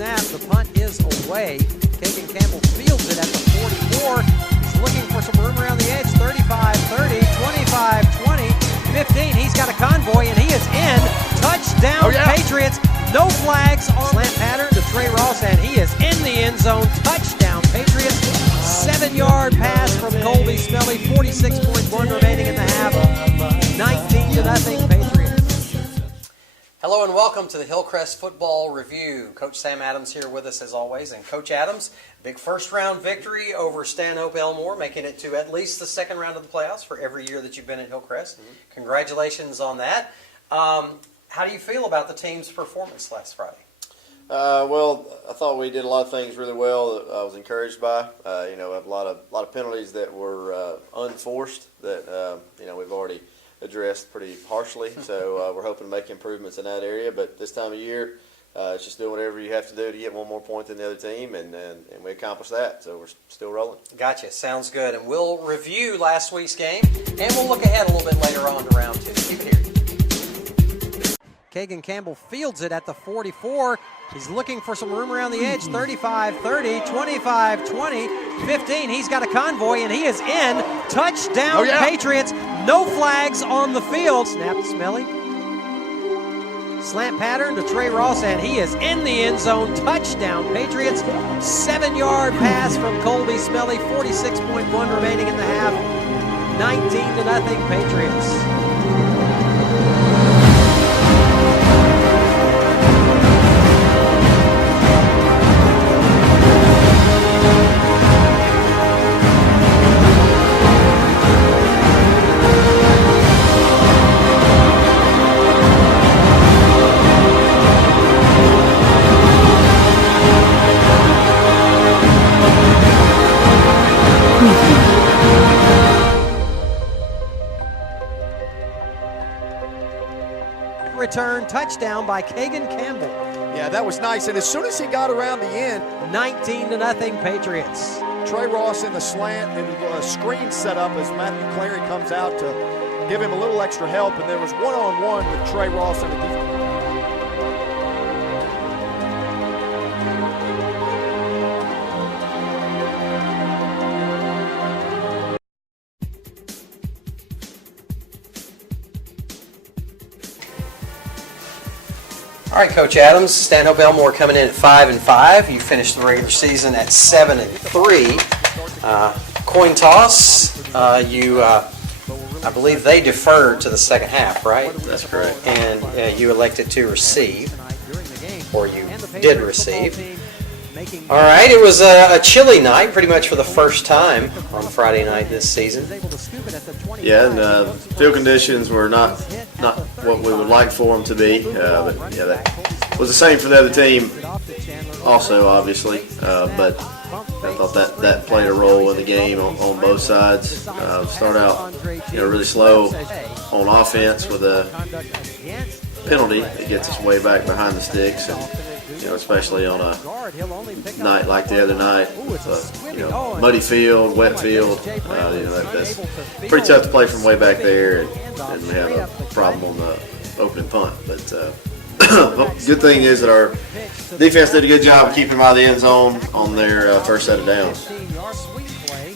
snap. The punt is away. Kagan Campbell fields it at the 44. He's looking for some room around the edge. 35, 30, 25, 20, 15. He's got a convoy, and he is in. Touchdown, Patriots. No flags on slant pattern to Trey Ross, and he is in the end zone. Touchdown, Patriots. 7-yard pass from Colby Smelly. 46.1 remaining in the half. 19-0 Patriots. Hello and welcome to the Hillcrest Football Review. Coach Sam Adams here with us as always. And Coach Adams, big first-round victory over Stanhope Elmore, making it to at least the second round of the playoffs for every year that you've been at Hillcrest. Congratulations on that. How do you feel about the team's performance last Friday? Well, I thought we did a lot of things really well that I was encouraged by. We have a lot of penalties that were unforced that we've already addressed pretty harshly. So we're hoping to make improvements in that area. But this time of year, it's just doing whatever you have to do to get one more point than the other team, and we accomplished that. So we're still rolling. Gotcha. Sounds good. And we'll review last week's game, and we'll look ahead a little bit later on to round two. Keep it here. Kagan Campbell fields it at the 44. He's looking for some room around the edge. 35, 30, 25, 20, 15. He's got a convoy, and he is in. Touchdown, Patriots. No flags on the field. Snap to Smelly. Slant pattern to Trey Ross, and he is in the end zone. Touchdown, Patriots. 7-yard pass from Colby Smelly. 46.1 remaining in the half. 19-0 Patriots. Return touchdown by Kagan Campbell. Yeah, that was nice. And as soon as he got around the end, 19-0 Patriots. Trey Ross in the slant and a screen set up as Matthew Clary comes out to give him a little extra help. And there was one-on-one with Trey Ross and the defense. All right, Coach Adams, Stanhope Elmore coming in at 5-5. You finished the regular season at 7-3. Coin toss. I believe they deferred to the second half, right? That's correct. And you elected to receive, or you did receive. All right, it was a chilly night, pretty much for the first time on Friday night this season. Yeah, and field conditions were not what we would like for them to be. But yeah, that was the same for the other team, also obviously. But I thought that played a role in the game on both sides. Start out, really slow on offense with a penalty that gets us way back behind the sticks, and especially on a night like the other night, with a muddy field, wet field. That's pretty tough to play from way back there, and we have a problem on the opening punt. But good thing is that our defense did a good job of keeping them out of the end zone on their first set of downs.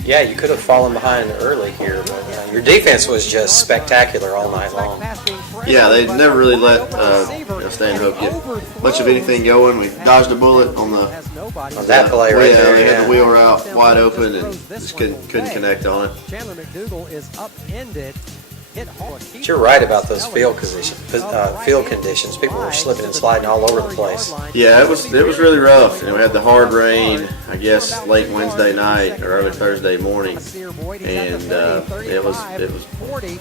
Yeah, you could have fallen behind early here, but your defense was just spectacular all night long. Yeah, they never really let Stanhope get much of anything going. We dodged a bullet on that play right there. They had the wheel route wide open and just couldn't connect on it. Chandler McDougal is upended. But you're right about those field conditions. People were slipping and sliding all over the place. Yeah, it was really rough. We had the hard rain, I guess, late Wednesday night or early Thursday morning, and it was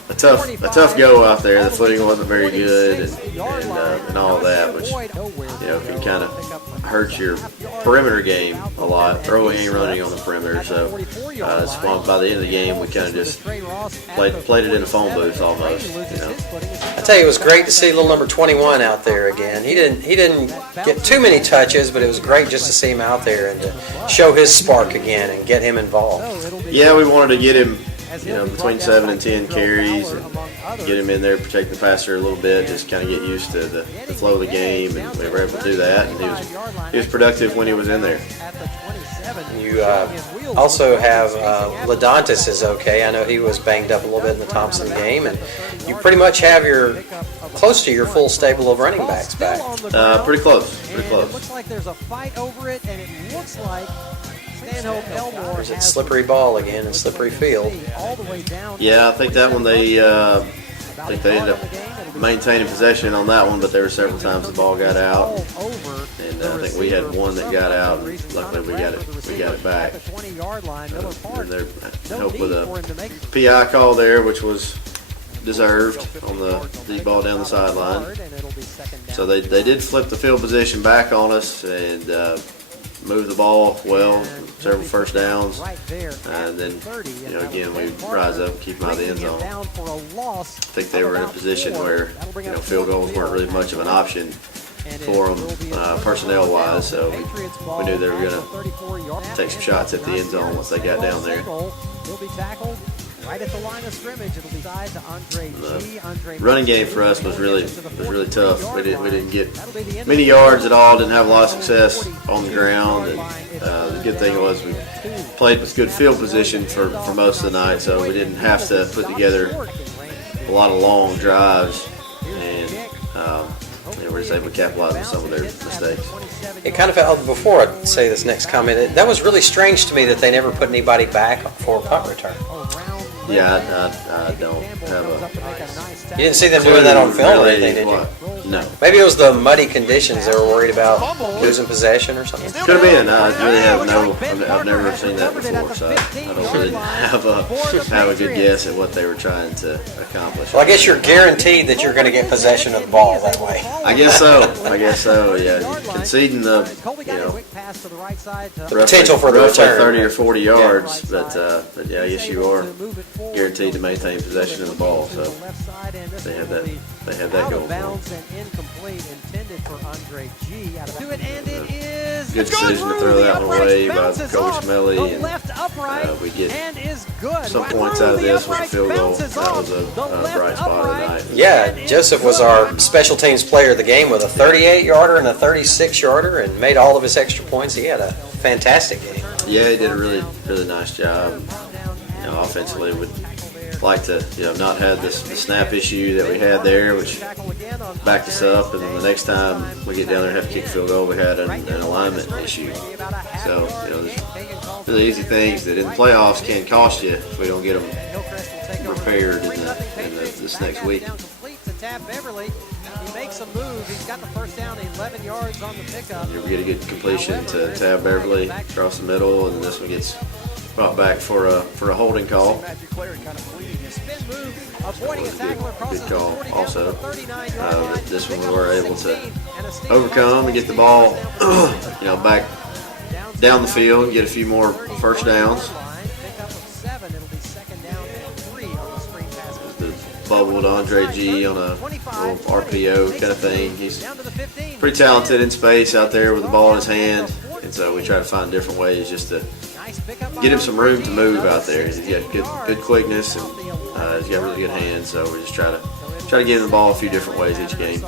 a tough go out there. The footing wasn't very good, and all of that, which can kind of hurt your perimeter game a lot. Throwing and running on the perimeter. So that's why by the end of the game we kind of just played it in the phone booth. Almost, I tell you, it was great to see little number 21 out there again. He didn't get too many touches, but it was great just to see him out there and to show his spark again and get him involved. Yeah, we wanted to get him, between 7 and 10 carries, and get him in there, protect the passer a little bit, just kind of get used to the flow of the game, and we were able to do that. And he was productive when he was in there. You also have Ladontis is okay. I know he was banged up a little bit in the Thompson game, and you pretty much have close to your full stable of running backs back. Pretty close. Pretty close. It looks like there's a fight over it, and it looks like Stanhope Elmore There's a slippery ball again and slippery field. Yeah, I think that one they ended up maintaining possession on that one, but there were several times the ball got out, and I think we had one that got out. And luckily, we got it back. And they're helped with a PI call there, which was deserved on the deep ball down the sideline. So they did flip the field position back on us and move the ball well, several first downs, and then again we rise up and keep them out of the end zone. I think they were in a position where field goals weren't really much of an option for them personnel wise, so we knew they were going to take some shots at the end zone once they got down there. Right at the line of scrimmage, it'll be side to Andre G. Running game for us was really tough. We didn't get many yards at all. Didn't have a lot of success on the ground. And the good thing was we played with good field position for most of the night, so we didn't have to put together a lot of long drives, and we were just able to capitalize on some of their mistakes. It kind of felt, before I say this next comment, that was really strange to me that they never put anybody back for a punt return. Yeah, I don't have a. You didn't see them doing that on film or anything, did you? No. Maybe it was the muddy conditions they were worried about losing possession or something. Could have been. I really have I've never seen that before, so I don't really have a good guess at what they were trying to accomplish. Well, I guess you're guaranteed that you're going to get possession of the ball that way. I guess so. Yeah, conceding the potential for the return, 30 or 40 yards, but yeah, I guess you are guaranteed to maintain possession of the ball. So they have that going. Incomplete, intended for Andre G. And it is good decision to throw that one away by Coach Melly, and we get some points out of this with a field goal. That was a bright spot of the night. Yeah, Joseph was our special teams player of the game with a 38-yarder and a 36-yarder, and made all of his extra points. He had a fantastic game. Yeah, he did a really nice job. Offensively, would like to not have the snap issue that we had there, which backed us up, and then the next time we get down there and have to kick a field goal, we had an alignment issue. So there's really easy things that in the playoffs can cost you if we don't get them repaired in this next week. He makes a move. He's got the first down, 11 yards on the pickup. We get a good completion to Tab Beverly across the middle, and this one gets brought back for a holding call. Good call also. This one we were able to overcome and get the ball back down the field and get a few more first downs. The bubble to Andre G on a little RPO kind of thing. He's pretty talented in space out there with the ball in his hand, and so we try to find different ways just to get him some room to move out there. He's got good quickness, and he's got really good hands. So we just try to give him the ball a few different ways each game.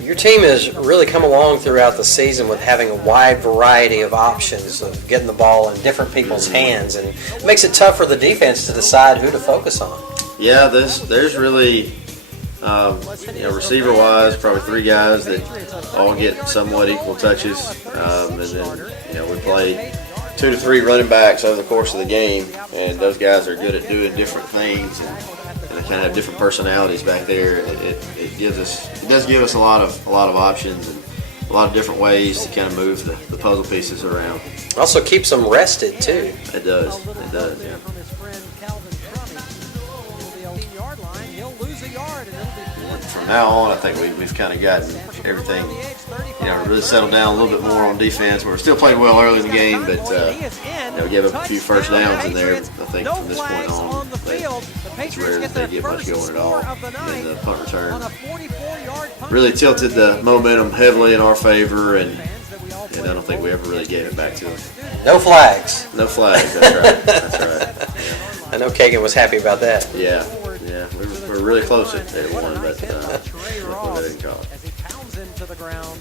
Your team has really come along throughout the season with having a wide variety of options of getting the ball in different people's hands, and it makes it tough for the defense to decide who to focus on. Yeah, there's really receiver-wise, probably three guys that all get somewhat equal touches, and then we play 2 to 3 running backs over the course of the game, and those guys are good at doing different things, and they kind of have different personalities back there. It does give us a lot of options and a lot of different ways to kind of move the puzzle pieces around. Also keeps them rested too. It does. Yeah. From now on, I think we've kind of gotten everything, really settled down a little bit more on defense. We're still playing well early in the game, but we gave up a few first downs in there. I think from this point on, it's rare that they get much going at all. And the punt return really tilted the momentum heavily in our favor, and I don't think we ever really gave it back to them. No flags. No flags. That's right. Yeah. I know Kagan was happy about that. Yeah. were really close at What a one, nice but hit by Trey they Ross didn't call it. as he pounds into the ground,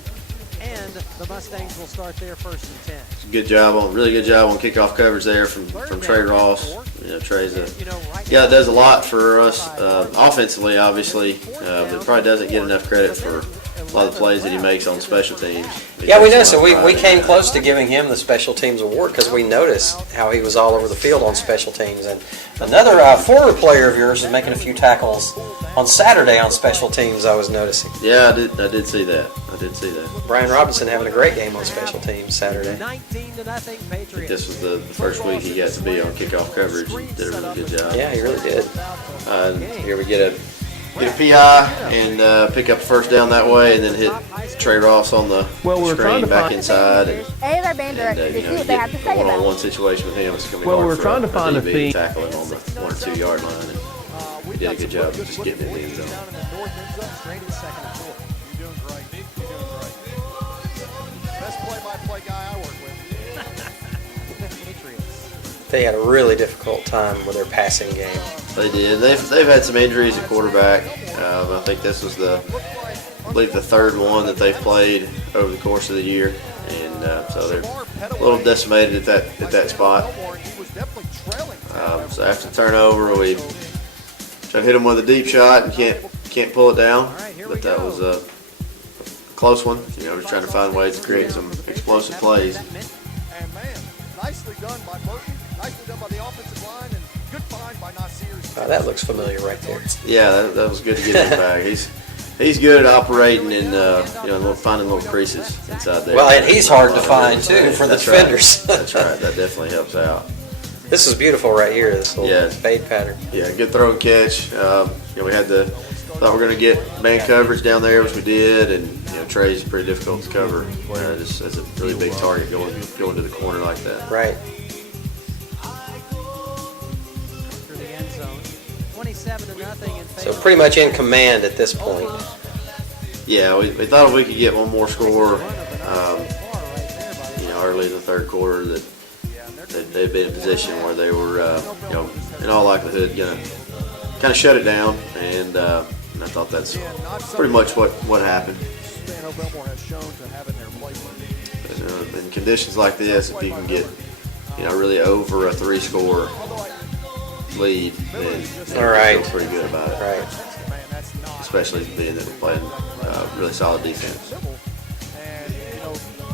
and the Mustangs will start there 1st and 10. Really good job on kickoff coverage there from Trey Ross. Trey's a guy that does a lot for us offensively, obviously, but probably doesn't get enough credit for a lot of the plays that he makes on special teams. Yeah, we know. So we came close to giving him the special teams award because we noticed how he was all over the field on special teams. And another former player of yours is making a few tackles on Saturday on special teams. I was noticing. Yeah, I did see that. Brian Robinson having a great game on special teams Saturday. 19-0 Patriots. This was the first week he got to be on kickoff coverage. He did a really good job. Yeah, he really did. Here we get a PI and pick up first down that way, and then hit Trey Ross on the screen back inside. And our band director to see what they have to say about it. One-on-one situation with him, it's going to be hard for a DB to tackle him on the 1 or 2 yard line. And he did a good job of just getting in the end zone. Straight in 2nd and 4. You're doing great. Best play-by-play guy I work with. They had a really difficult time with their passing game. They did. They've had some injuries at quarterback. I think this was I believe the 3rd one that they've played over the course of the year, and so they're a little decimated at that spot. So after the turnover, we tried to hit them with a deep shot and can't pull it down, but that was a close one. We're trying to find ways to create some explosive plays. And man, nicely done by Burton. Nicely done by the offensive line, and good find by Nasir. That looks familiar right there. Yeah, that was good to get him back. He's good at operating and finding little creases inside there. Well, and he's hard to find too for the defenders. Right. That's right. That definitely helps out. This is beautiful right here. This little fade pattern. Yeah, good throw and catch. We had thought we were going to get man coverage down there, which we did, and Trey's pretty difficult to cover. Just as a really big target going to the corner like that. Right. Through the end zone. 27-0 in favor. So pretty much in command at this point. Yeah, we thought if we could get one more score, early in the 3rd quarter, that they'd be in a position where they were, in all likelihood, going to kind of shut it down, and I thought that's pretty much what happened. Stanhope Elmore has shown to have in their playbook. In conditions like this, if you can get, really over a 3-score lead, then you feel pretty good about it. Right. Especially being that we're playing really solid defense. And,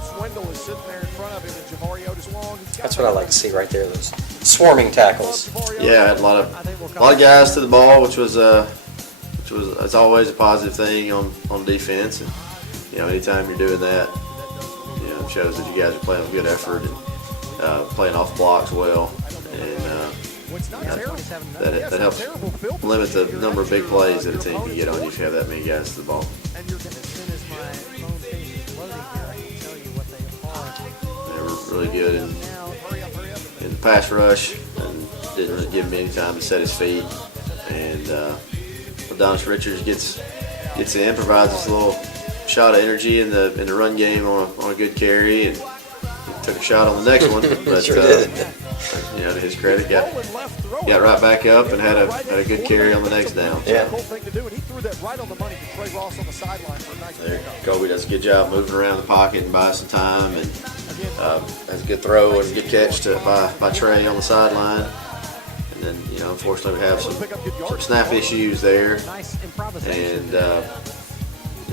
Swindle is sitting there in front of him, and Javari Otis Long. That's what I like to see right there. Those swarming tackles. Yeah, I had a lot of guys to the ball, which was as always a positive thing on defense. And anytime you're doing that, it shows that you guys are playing with good effort and playing off blocks well, and that helps limit the number of big plays that a team can get on you if you have that many guys to the ball. As soon as my phone page is loading here, I can tell you what they are. They were really good in the pass rush and didn't really give him any time to set his feet. And Adonis Richards gets in, provides us a little shot of energy in the run game on a good carry, and he took a shot on the next one, but Sure did. to his credit, got right back up and had a good carry on the next down. Yeah. Cool thing to do, and he threw that right on the money to Trey Ross on the sideline for a nice There, pickup. Colby does a good job moving around the pocket and buying some time, and has a good throw and a good catch by Trey on the sideline. And then, unfortunately, we have some snap issues there, Nice improvisation. and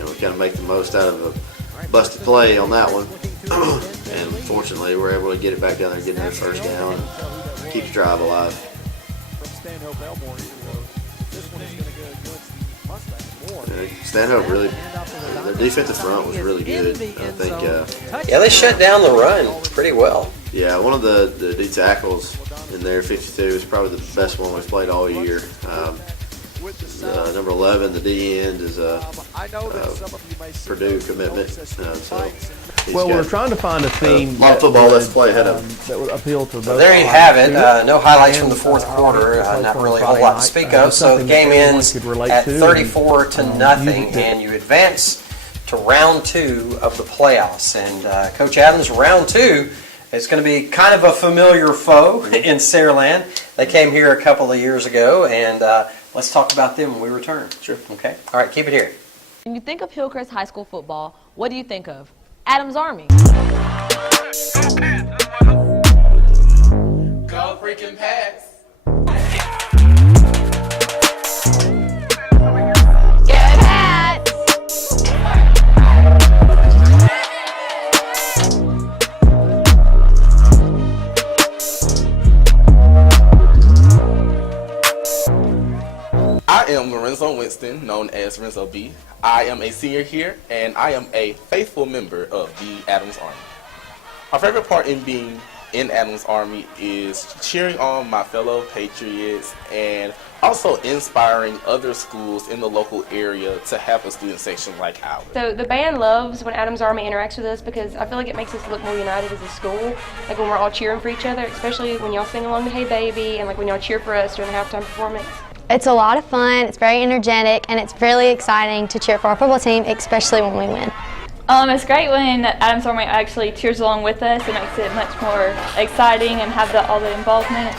we kind of make the most out of a busted play on that one. And fortunately, we're able to get it back down there, get another first down, and keep the drive alive. From Stanhope Elmore, this one is going to go against the Mustangs more. Stanhope their defensive front was really good. I think, Yeah, they shut down the run pretty well. yeah, one of the D tackles in there, 52, is probably the best one we've played all year. Number 11, the D end, is a Purdue commitment. We're trying to find a theme. A lot of football left to play ahead of them. that would appeal to both. There you have it. No highlights from the 4th quarter. Not really a whole lot to speak of. So the game ends at 34-0, and you advance to round 2 of the playoffs. And Coach Adams, round 2 is going to be kind of a familiar foe in Saraland. They came here a couple of years ago and Let's talk about them when we return. Sure. Okay. All right, keep it here. When you think of Hillcrest High School football, what do you think of? Adams Army. Go freaking Pats! I am Lorenzo Winston, known as Renzo B. I am a senior here, and I am a faithful member of the Adams Army. My favorite part in being in Adams Army is cheering on my fellow Patriots and also inspiring other schools in the local area to have a student section like ours. So the band loves when Adams Army interacts with us because I feel like it makes us look more united as a school. Like when we're all cheering for each other, especially when y'all sing along to Hey Baby and like when y'all cheer for us during the halftime performance. It's a lot of fun, it's very energetic, and it's really exciting to cheer for our football team, especially when we win. It's great when Adams Army actually cheers along with us. It makes it much more exciting and have all the involvement.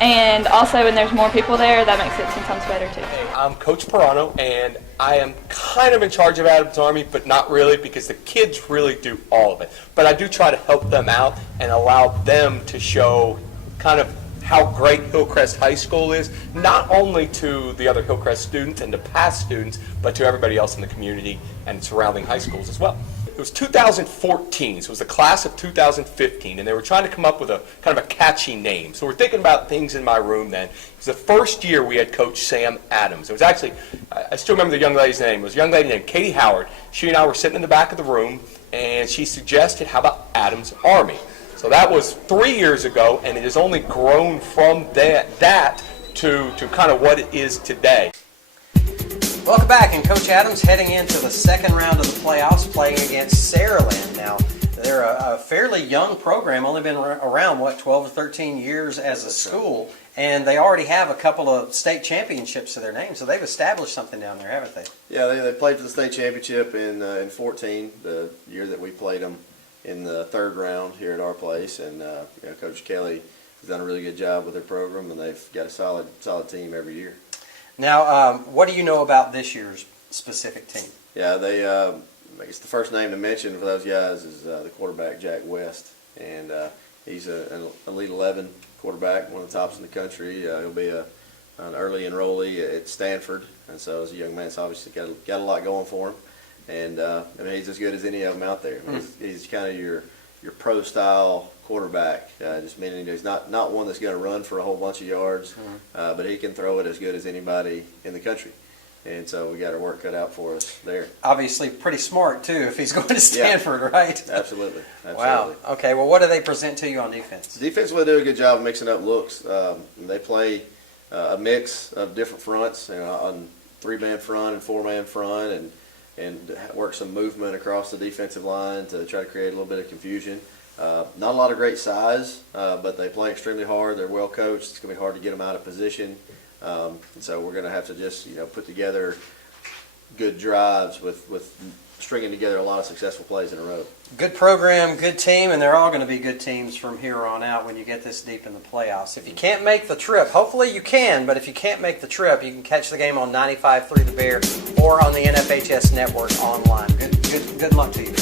And also when there's more people there, that makes it sometimes better too. I'm Coach Perano, and I am kind of in charge of Adams Army, but not really because the kids really do all of it. But I do try to help them out and allow them to show kind of how great Hillcrest High School is, not only to the other Hillcrest students and the past students, but to everybody else in the community and surrounding high schools as well. It was 2014, so it was the class of 2015, and they were trying to come up with a kind of a catchy name. So we're thinking about things in my room then. It was the first year we had Coach Sam Adams. It was actually, I still remember the young lady's name. It was a young lady named Katie Howard. She and I were sitting in the back of the room, and she suggested, how about Adams Army? So that was 3 years ago, and it has only grown from that to kind of what it is today. Welcome back, and Coach Adams heading into the second round of the playoffs, playing against Saraland. Now, they're a fairly young program, only been around, 12 or 13 years as a school, and they already have a couple of state championships to their name, so they've established something down there, haven't they? Yeah, they played for the state championship in 14, the year that we played them in the third round here at our place, and Coach Kelly has done a really good job with their program, and they've got a solid team every year. Now, what do you know about this year's specific team? Yeah, I guess the first name to mention for those guys is the quarterback, Jack West, and he's an Elite 11 quarterback, one of the tops in the country. He'll be an early enrollee at Stanford, and so as a young man, it's obviously got a lot going for him. And I mean, he's as good as any of them out there. I mean, he's kind of your pro-style quarterback, just meaning he's not one that's going to run for a whole bunch of yards, but he can throw it as good as anybody in the country. And so we got our work cut out for us there. Obviously pretty smart, too, if he's going to Stanford, yeah, right? Absolutely. Wow. Okay, well, what do they present to you on defense? Defensively, they do a good job of mixing up looks. They play a mix of different fronts, on 3-man front and 4-man front, and work some movement across the defensive line to try to create a little bit of confusion. Not a lot of great size, but they play extremely hard. They're well coached. It's going to be hard to get them out of position. And so we're going to have to just put together good drives with stringing together a lot of successful plays in a row. Good program, good team, and they're all going to be good teams from here on out when you get this deep in the playoffs. If you can't make the trip, hopefully you can, but if you can't make the trip, you can catch the game on 95.3 The Bear or on the NFHS network online. Good luck to you.